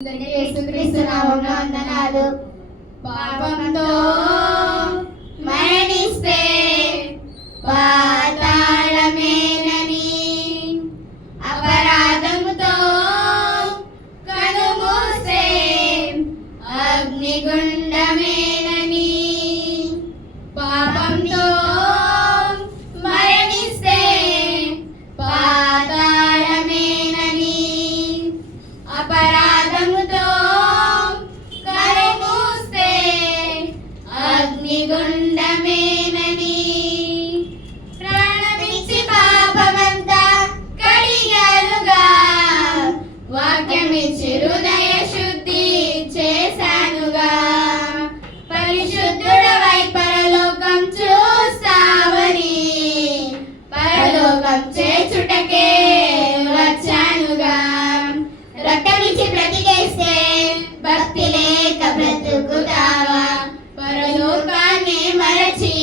యేసుక్రీస్తు నామమున వందనాలు. పాపంతో మరణిస్తే పాతాళమేనని, అపరాధముతో కనుమూస్తే అగ్నిగుండమేనని, పాపంతో మరణిస్తే పాతాళమేనని, అపరాధముతో కనుమూస్తే అగ్నిగుండమేనని, ప్రాణమిచ్చి పాపమంతా కడిగానుగా, వాక్యమిచ్చి హృదయ శుద్ధి చేశానుగా, పరిశుద్ధుడవై పరలోకం చూస్తావని, పరలోకం చేర్చుటకే వచ్చానుగా, రక్తమిచ్చి బ్రతికేస్తే భక్తి లేక బ్రతుకుతావా, పరలోకాన్ని మరచి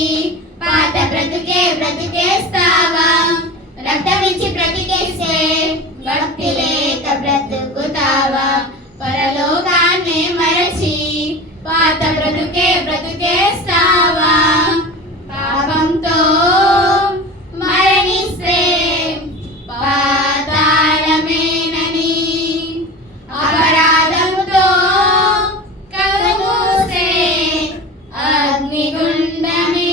పాత బ్రతుకే బ్రతికేస్తావా, రక్తమిచ్చి బ్రతికేస్తే భక్తి లేక బ్రతుకుతావా, పరలోకాన్ని మరచి పాత బ్రతుకే బ్రతికేస్తావా, పాపంతో మరణిస్తే పాతాళమేనని, అపరాధముతో కనుమూస్తే అగ్నిగుండమేనని,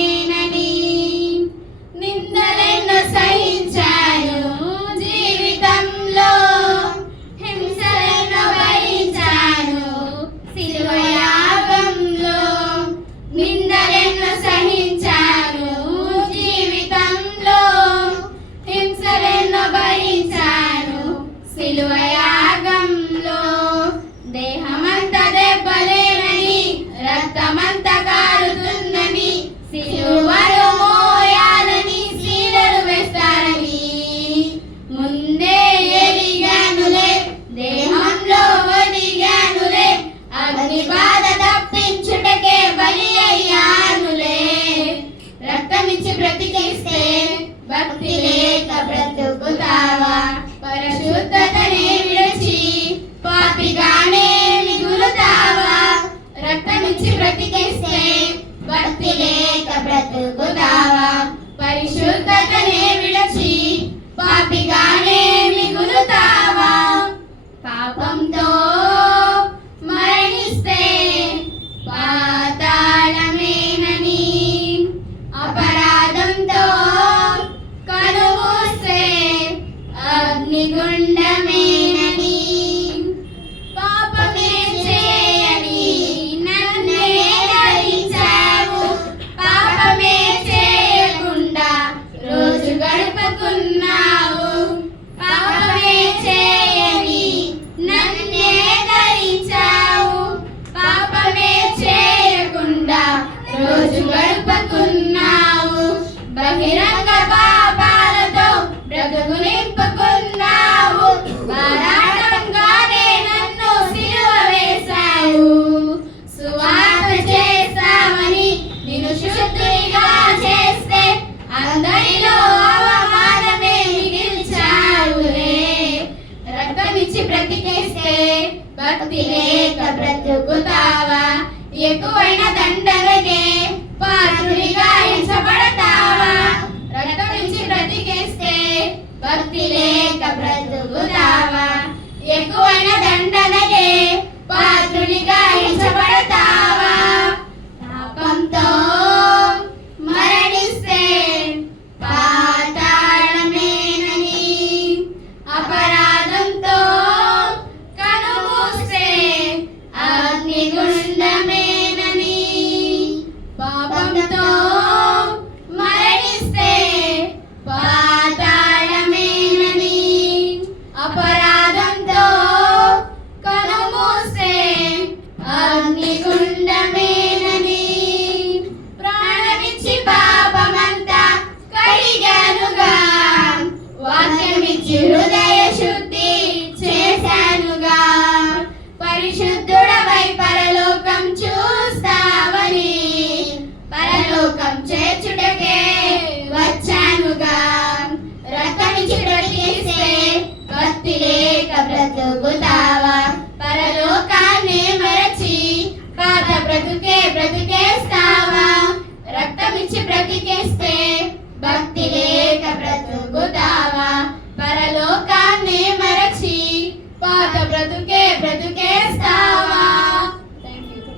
నిందలెన్నో సహించాను జీవితంలో, హింసలెన్నో భరించాను సిలువ యాగంలో, నిందలెన్నో సహించాను జీవితంలో, హింసలెన్నో భరించాను సిలువ యాగంలో, దేహమంతా దెబ్బలేనని, రక్తమంతా కారుతుందని, సిలువను మోయాలని శీలలు వేస్తారని ముందే ఎరిగానులే, దేహంలో ఒదిగానులే, అగ్ని బాధ తప్పించుటకే బలి అయ్యానులే, రక్తమిచ్చి బ్రతికిస్తే భక్తి లేక బ్రతుకుతావా, పరిశుద్ధతనే విడిచి పాపిగానే మిగులుతావా, రక్తమిచ్చి బ్రతికిస్తే భక్తి లేక బ్రతుకుతావా, పరిశుద్ధతనే విడిచి పాపిగానే మిగులుతావా, పాపంతో మరణిస్తే పాతాళమేనని, అపరాధంతో కనుమూస్తే అగ్నిగుండమేనని, పాపమే చేయని నన్నే ధరించావు, పాపమే చేయకుండా రోజు గడుపుకున్నావు, పాపమే చేయని నన్నే ధరించావు, పాపమే చేయకుండా రోజు గడుపుకున్నావు, బహిరంగ పాపాలతో బ్రతుకు నింపుకున్నావు, బారాటంగానే నన్ను సిలువ వేశావు, సువార్త చేస్తామని నిన్ను శుద్ధునిగా చేస్తే అందరిలో అవమానమే మిగిల్చావులే, రక్తమిచ్చి బ్రతికేస్తే భక్తి లేక బ్రతుకుతావా, ఎక్కువైన దండనకే పాత్రుడిగా ఎంచబడతావా, రక్తమిచ్చి బ్రతికేస్తే భక్తి లేక బ్రతుకుతావా, ఎక్కువైన దండనకే పాత్రుడిగా ఎంచబడతావా, పాపంతో మరణిస్తే పాతాళమేనని, అపరాధంతో కనుమూస్తే అగ్నిగుండమేనని, పాపంతో మరణిస్తే పాతాళమేనని, అపరాధంతో కనుమూస్తే అగ్నిగుండమేనని, ప్రాణమిచ్చి పాపమంతా కడిగానుగా, వాక్యమిచ్చి హృదయ శుద్ధి చేశానుగా, పరిశుద్ధుడవై పరలోకం చూస్తావని, పరలోకం చేర్చుటకే వచ్చానుగా, రక్తమిచ్చి బ్రతికిస్తే భక్తి లేక బ్రతుకుతావా, పరలోకం పాత బ్రతుకే బ్రతుకేస్తావా